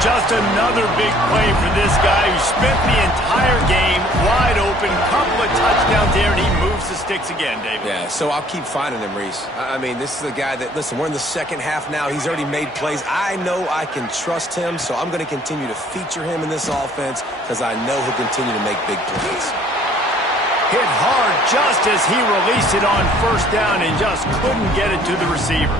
Just another big play for this guy who spent the entire game wide open. Couple of touchdowns there, and he moves the sticks again, David. Yeah, so I'll keep finding him, Reese. I mean, this is the guy that, listen, we're in the second half now. He's already made plays. I know I can trust him, so I'm going to continue to feature him in this offense because I know he'll continue to make big plays. Hit hard just as he released it on 1st down and just couldn't get it to the receiver.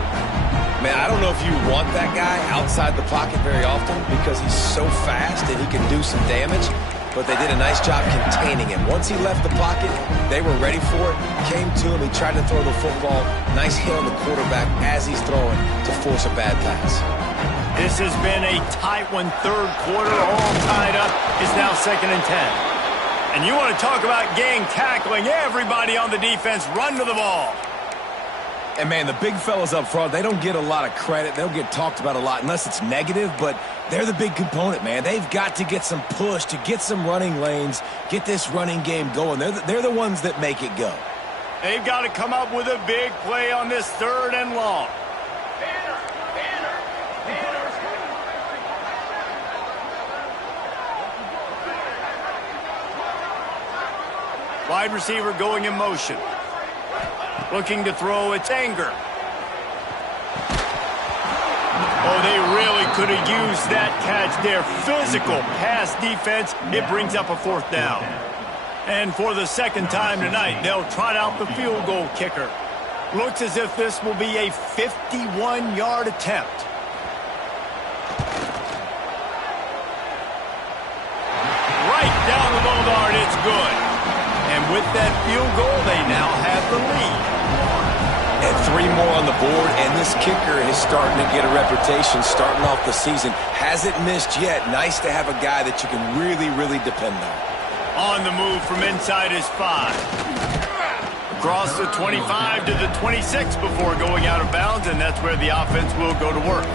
Man, I don't know if you want that guy outside the pocket very often because he's so fast and he can do some damage, but they did a nice job containing him. Once he left the pocket, they were ready for it, came to him, he tried to throw the football. Nice hit on the quarterback as he's throwing to force a bad pass. This has been a tight one, 3rd quarter, all tied up. It's now 2nd and 10. And you want to talk about gang tackling, everybody on the defense run to the ball. And, man, the big fellas up front, they don't get a lot of credit. They'll get talked about a lot unless it's negative, but they're the big component, man. They've got to get some push to get some running lanes, get this running game going. They're the ones that make it go. They've got to come up with a big play on this 3rd and long. Wide receiver going in motion. Looking to throw, it's Anger. Oh, they really could have used that catch there. Physical pass defense. It brings up a 4th down. And for the 2nd time tonight, they'll trot out the field goal kicker. Looks as if this will be a 51-yard attempt. Right down the low dart, it's good. And with that field goal, they now have the lead. And 3 more on the board, and this kicker is starting to get a reputation starting off the season. Hasn't missed yet. Nice to have a guy that you can really, really depend on. On the move from inside his 5. Across the 25 to the 26 before going out of bounds, and that's where the offense will go to work.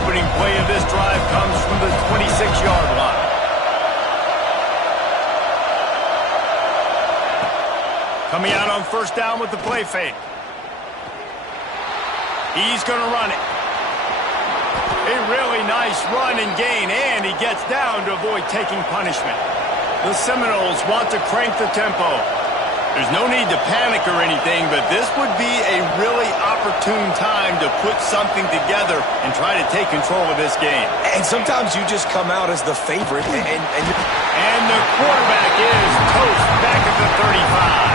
Opening play of this drive comes from the 26-yard line. Coming out on 1st down with the play fake. He's going to run it. A really nice run and gain, and he gets down to avoid taking punishment. The Seminoles want to crank the tempo. There's no need to panic or anything, but this would be a really opportune time to put something together and try to take control of this game. And sometimes you just come out as the favorite. And the quarterback is toast back at the 35.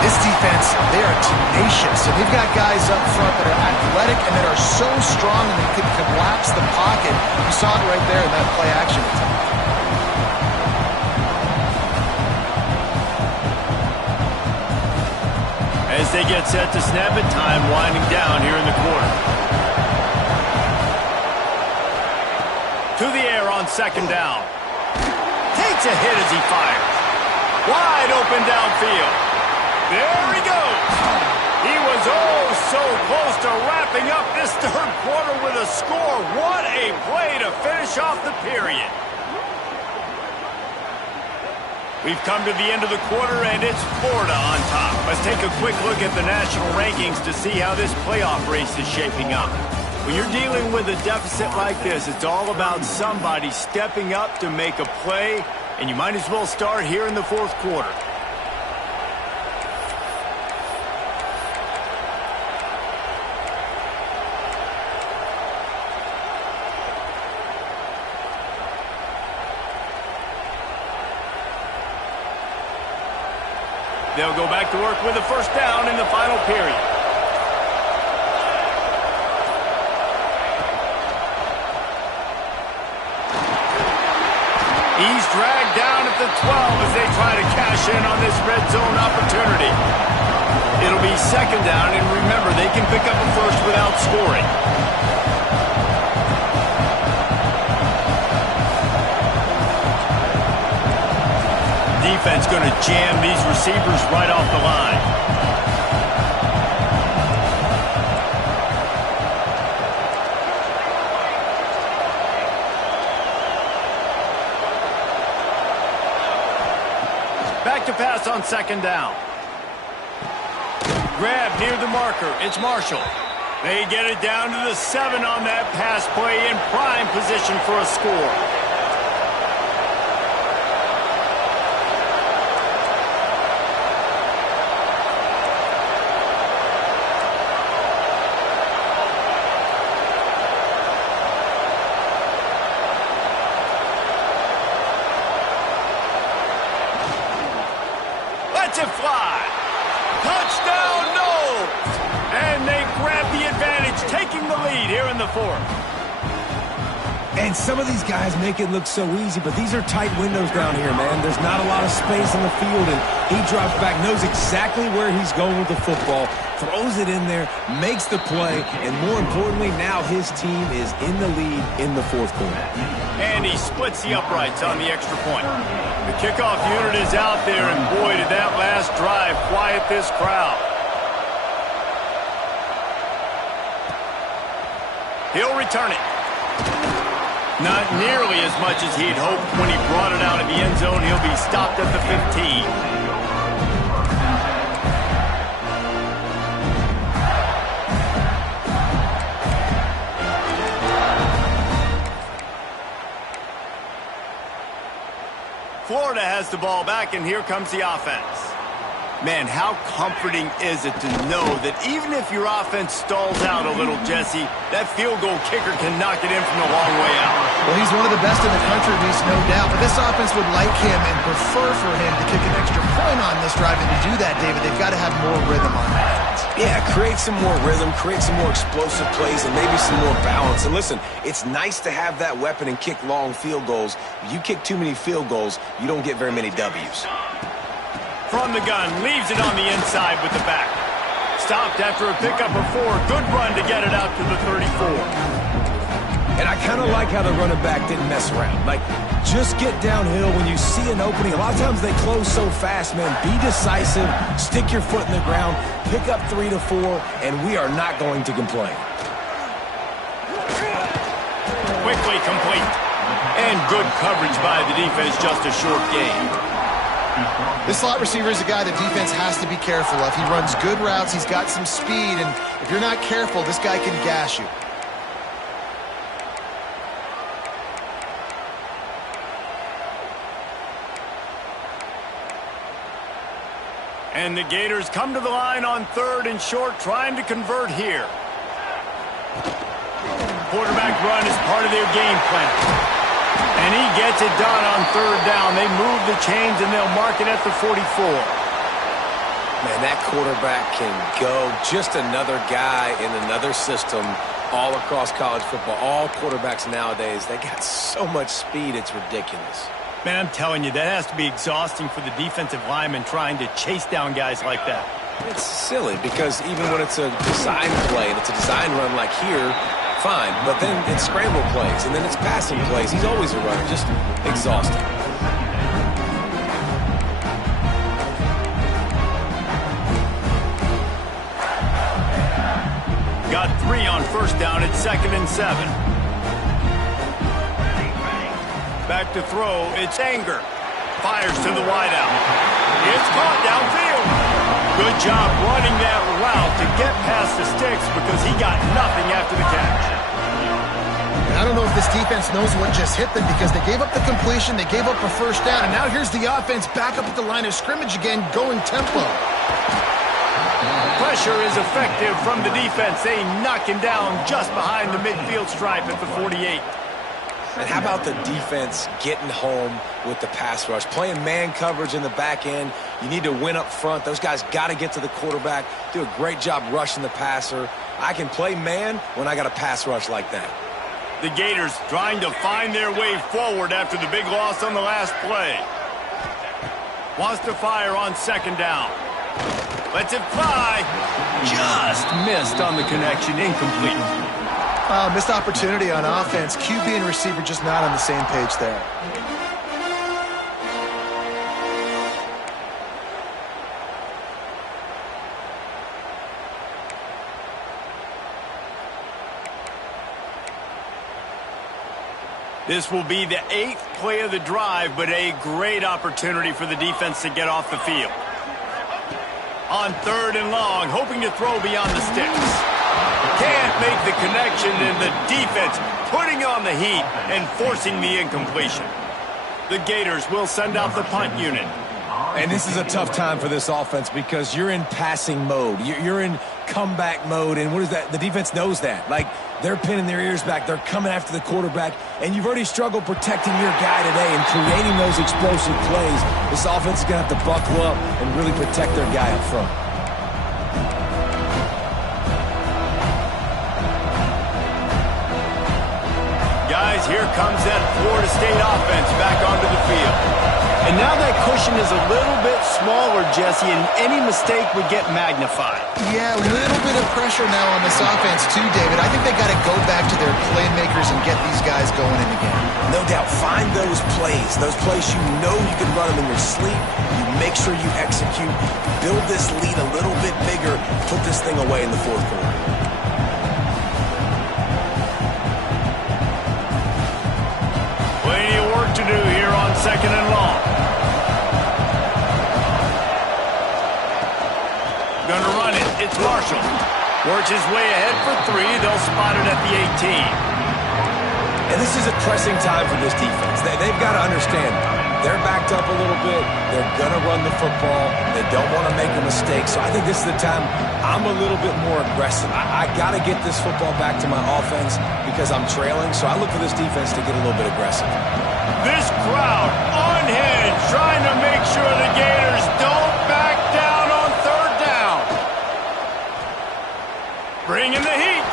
This defense, they are tenacious, and they've got guys up front that are athletic and that are so strong and they can collapse the pocket. You saw it right there in that play action attempt. As they get set to snap it, time winding down here in the quarter. To the air on 2nd down. Takes a hit as he fires. Wide open downfield. There he goes. He was so close to wrapping up this 3rd quarter with a score. What a play to finish off the period. We've come to the end of the quarter, and it's Florida on top. Let's take a quick look at the national rankings to see how this playoff race is shaping up. When you're dealing with a deficit like this, it's all about somebody stepping up to make a play, and you might as well start here in the 4th quarter. They'll go back to work with a 1st down in the final period. He's dragged down at the 12 as they try to cash in on this red zone opportunity. It'll be 2nd down, and remember, they can pick up a 1st without scoring. Defense going to jam these receivers right off the line. Back to pass on 2nd down. Grab near the marker. It's Marshall. They get it down to the 7 on that pass play in prime position for a score. Lets it fly. Touchdown, no! And they grab the advantage, taking the lead here in the 4th. And some of these guys make it look so easy, but these are tight windows down here, man. There's not a lot of space on the field, and he drops back, knows exactly where he's going with the football, throws it in there, makes the play, and more importantly, now his team is in the lead in the 4th quarter. And he splits the uprights on the extra point. The kickoff unit is out there, and boy, did that last drive quiet this crowd. He'll return it. Not nearly as much as he'd hoped when he brought it out of the end zone. He'll be stopped at the 15. Florida has the ball back, and here comes the offense. Man, how comforting is it to know that even if your offense stalls out a little, Jesse, that field goal kicker can knock it in from a long way out. Well, he's one of the best in the country, at least, no doubt. But this offense would like him and prefer for him to kick an extra point on this drive. And to do that, David, they've got to have more rhythm on offense. Yeah, create some more rhythm, create some more explosive plays, and maybe some more balance. And listen, it's nice to have that weapon and kick long field goals. If you kick too many field goals, you don't get very many W's. From the gun, leaves it on the inside with the back. Stopped after a pickup of 4. Good run to get it out to the 34. And I kind of like how the running back didn't mess around. Like, just get downhill when you see an opening. A lot of times they close so fast, man. Be decisive, stick your foot in the ground, pick up 3 to 4, and we are not going to complain. Quickly complete. And good coverage by the defense, just a short gain. This slot receiver is a guy the defense has to be careful of. He runs good routes, he's got some speed, and if you're not careful, this guy can gash you. And the Gators come to the line on 3rd and short, trying to convert here. Quarterback run is part of their game plan. And he gets it done on 3rd down. They move the chains, and they'll mark it at the 44. Man, that quarterback can go. Just another guy in another system all across college football. All quarterbacks nowadays, they got so much speed, it's ridiculous. Man, I'm telling you, that has to be exhausting for the defensive lineman trying to chase down guys like that. It's silly because even when it's a design play and it's a design run like here, fine, but then it's scramble plays, and then it's passing plays. He's always a runner, just exhausting. Got 3 on 1st down. It's 2nd and 7. Back to throw. It's Anger. Fires to the wideout. It's caught downfield. Good job running that route to get past the sticks because he got nothing after the catch. I don't know if this defense knows what just hit them because they gave up the completion, they gave up a 1st down, and now here's the offense back up at the line of scrimmage again, going tempo. Pressure is effective from the defense. They knock him down just behind the midfield stripe at the 48. And how about the defense getting home with the pass rush? Playing man coverage in the back end. You need to win up front. Those guys got to get to the quarterback, do a great job rushing the passer. I can play man when I got a pass rush like that. The Gators trying to find their way forward after the big loss on the last play. Wants to fire on 2nd down. Lets it fly. Just missed on the connection. Incomplete. Missed opportunity on offense. QB and receiver just not on the same page there. This will be the 8th play of the drive, but a great opportunity for the defense to get off the field. On 3rd and long, hoping to throw beyond the sticks. Can't make the connection, and the defense putting on the heat and forcing the incompletion. The Gators will send out the punt unit. And this is a tough time for this offense because you're in passing mode. You're in comeback mode, and what is that? The defense knows that. Like, they're pinning their ears back. They're coming after the quarterback, and you've already struggled protecting your guy today and creating those explosive plays. This offense is going to have to buckle up and really protect their guy up front. Guys, here comes that Florida State offense back onto the field. And now that cushion is a little bit smaller, Jesse, and any mistake would get magnified. Yeah, a little bit of pressure now on this offense too, David. I think they got to go back to their playmakers and get these guys going in the game. No doubt, find those plays you know you can run them in your sleep. You make sure you execute, build this lead a little bit bigger, put this thing away in the 4th quarter. Plenty of work to do here on 2nd and long. Gonna run it. It's Marshall. Works his way ahead for 3. They'll spot it at the 18. And this is a pressing time for this defense. They've got to understand They're backed up a little bit. They're going to run the football. They don't want to make a mistake. So I think this is the time I'm a little bit more aggressive. I got to get this football back to my offense because I'm trailing. So I look for this defense to get a little bit aggressive. This crowd unhinged, trying to make sure the Gators don't back down on third down. Bringing the heat.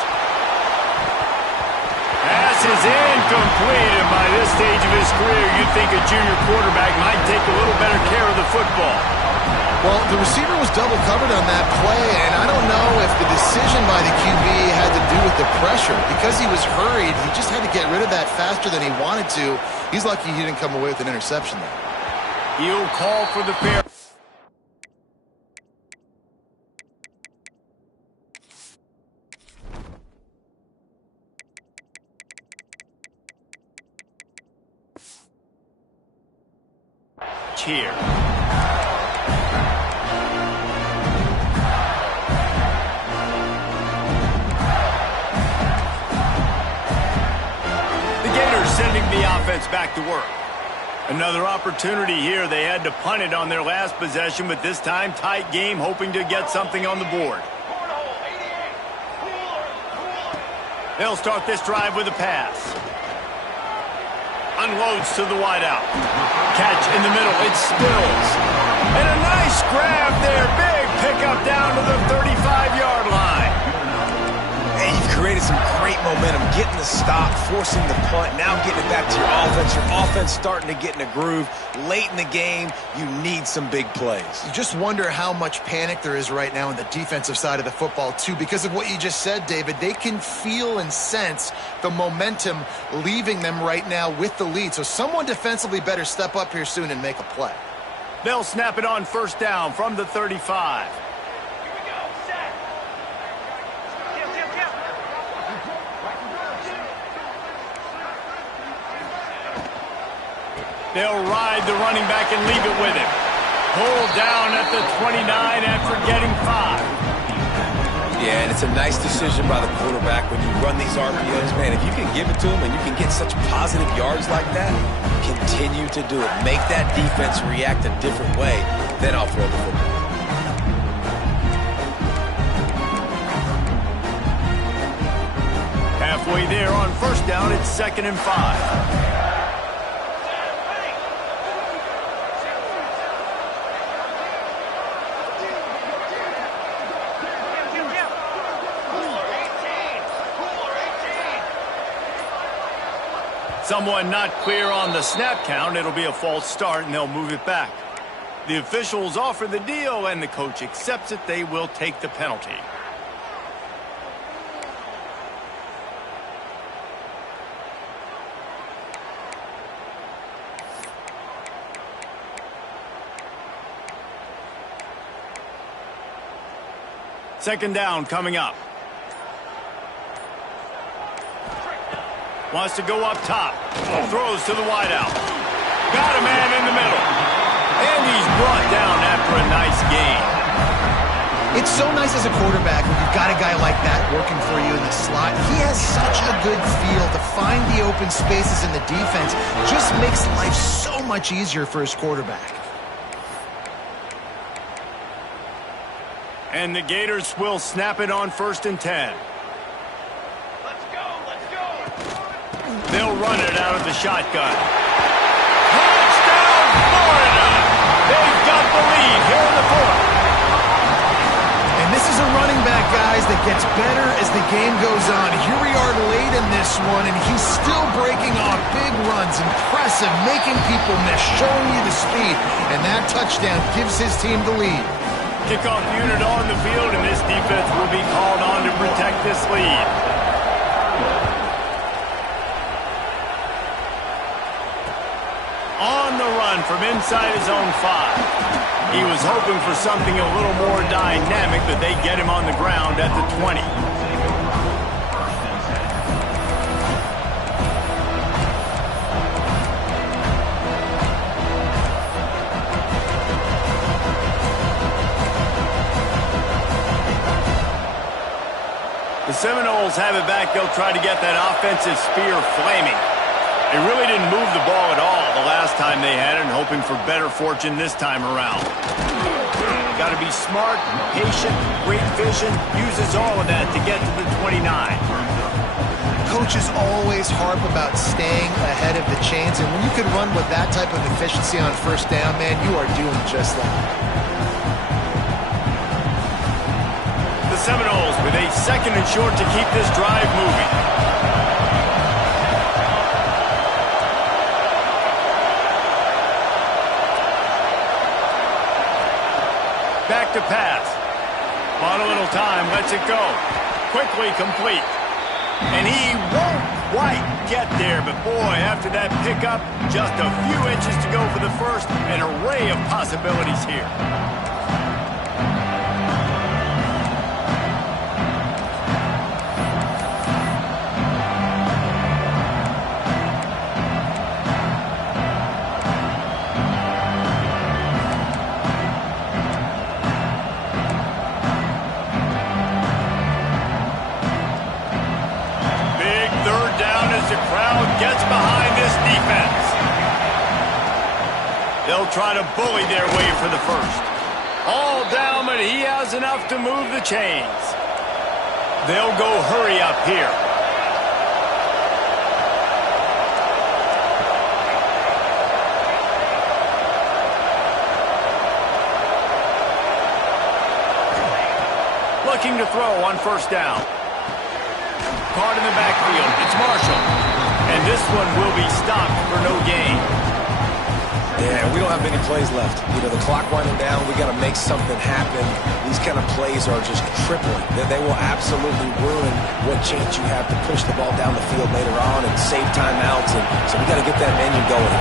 Pass is incomplete, and by this stage of his career, you'd think a junior quarterback might take a little better care of the football. Well, the receiver was double covered on that play, and I don't know if the decision by the QB had to do with the pressure. Because he was hurried, he just had to get rid of that faster than he wanted to. He's lucky he didn't come away with an interception there. He'll call for the fair. Here. The Gators sending the offense back to work. Another opportunity here. They had to punt it on their last possession, but this time tight game, hoping to get something on the board. They'll start this drive with a pass. Unloads to the wideout. Catch in the middle. It spills. And a nice grab there. Big pickup down to the 35-yard line. Hey, you've created some great momentum. Getting the stop, forcing the punt, now getting it back to your offense. Your offense starting to get in a groove. Late in the game, you need some big plays. You just wonder how much panic there is right now on the defensive side of the football, too. Because of what you just said, David, they can feel and sense the momentum leaving them right now with the lead. So someone defensively better step up here soon and make a play. They'll snap it on first down from the 35. They'll ride the running back and leave it with him. Pulled down at the 29 after getting 5. Yeah, and it's a nice decision by the quarterback when you run these RPOs. Man, if you can give it to him and you can get such positive yards like that, continue to do it. Make that defense react a different way, then I'll throw the football. Halfway there on first down, it's 2nd and 5. Someone not clear on the snap count. It'll be a false start, and they'll move it back. The officials offer the deal, and the coach accepts it. They will take the penalty. Second down coming up. Wants to go up top. Throws to the wideout. Got a man in the middle. And he's brought down after a nice gain. It's so nice as a quarterback when you've got a guy like that working for you in the slot. He has such a good feel to find the open spaces in the defense. Just makes life so much easier for his quarterback. And the Gators will snap it on 1st and 10. They'll run it out of the shotgun. Touchdown, Florida! They've got the lead here in the 4th. And this is a running back, guys, that gets better as the game goes on. Here we are late in this one, and he's still breaking off big runs. Impressive, making people miss, showing you the speed. And that touchdown gives his team the lead. Kickoff unit on the field, and this defense will be called on to protect this lead. On the run from inside his own 5. He was hoping for something a little more dynamic, but they get him on the ground at the 20. The Seminoles have it back. They'll try to get that offensive spear flaming. They really didn't move the ball at all the last last time they had it and hoping for better fortune this time around. Got to be smart, patient, great vision, uses all of that to get to the 29. Coaches always harp about staying ahead of the chains, and when you can run with that type of efficiency on first down, man, you are doing just that. The Seminoles with a 2nd and short to keep this drive moving. Back to pass. On a little time, lets it go. Quickly complete. And he won't quite get there, but boy, after that pickup, just a few inches to go for the first. An array of possibilities here. Gets behind this defense. They'll try to bully their way for the first. All down, but he has enough to move the chains. They'll go hurry up here. Looking to throw on first down. Caught in the backfield. It's Marshall. And this one will be stopped for no gain. Yeah, we don't have many plays left. You know, the clock winding down, we got to make something happen. These kind of plays are just crippling. They will absolutely ruin what chance you have to push the ball down the field later on and save timeouts. And so we got to get that menu going.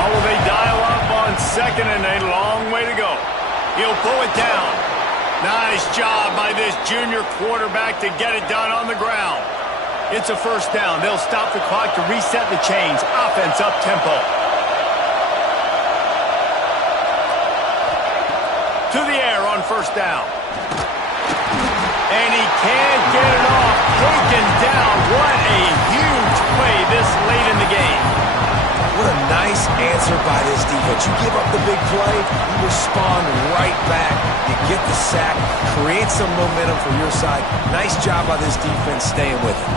Well, will they dial up on 2nd and a long way to go? He'll pull it down. Nice job by this junior quarterback to get it done on the ground. It's a first down. They'll stop the clock to reset the chains. Offense up tempo. To the air on first down. And he can't get it off. Taken down. What a huge play this late in the game. What a nice answer by this defense. You give up the big play, you respond right back. You get the sack, create some momentum for your side. Nice job by this defense staying with it.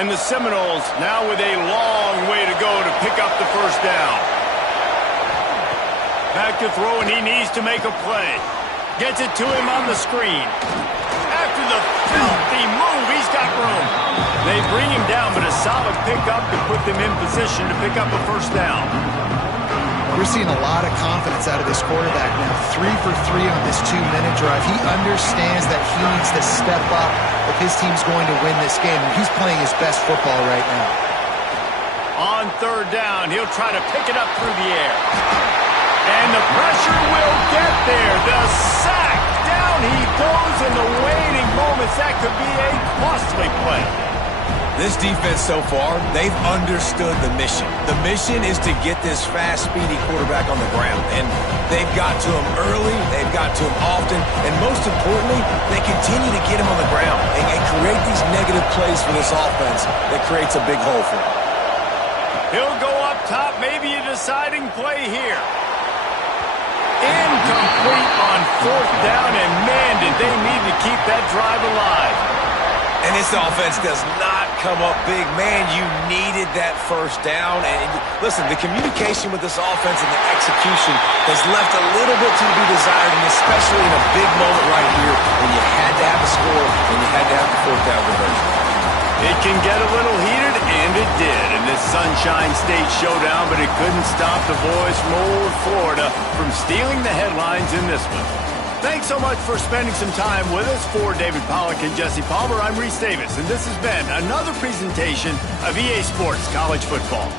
And the Seminoles now with a long way to go to pick up the first down. Back to throw, and he needs to make a play. Gets it to him on the screen. After the filthy move, he's got room. They bring him down, but a solid pickup to put them in position to pick up a first down. We're seeing a lot of confidence out of this quarterback now. 3 for 3 on this 2-minute drive. He understands that he needs to step up if his team's going to win this game. And he's playing his best football right now. On third down, he'll try to pick it up through the air. And the pressure will get there. The sack. Down he goes in the waiting moments. That could be a costly play. This defense so far, they've understood the mission. The mission is to get this fast, speedy quarterback on the ground. And they've got to him early, they've got to him often, and most importantly, they continue to get him on the ground and create these negative plays for this offense that creates a big hole for him. He'll go up top, maybe a deciding play here. Incomplete on fourth down, and man, did they need to keep that drive alive. And this offense does not come up big. Man, you needed that first down. And listen, the communication with this offense and the execution has left a little bit to be desired, and especially in a big moment right here when you had to have a score and you had to have the fourth down conversion. It can get a little heated, and it did in this Sunshine State showdown, but it couldn't stop the boys from old Florida from stealing the headlines in this one. Thanks so much for spending some time with us. For David Pollack and Jesse Palmer, I'm Reese Davis, and this has been another presentation of EA Sports College Football.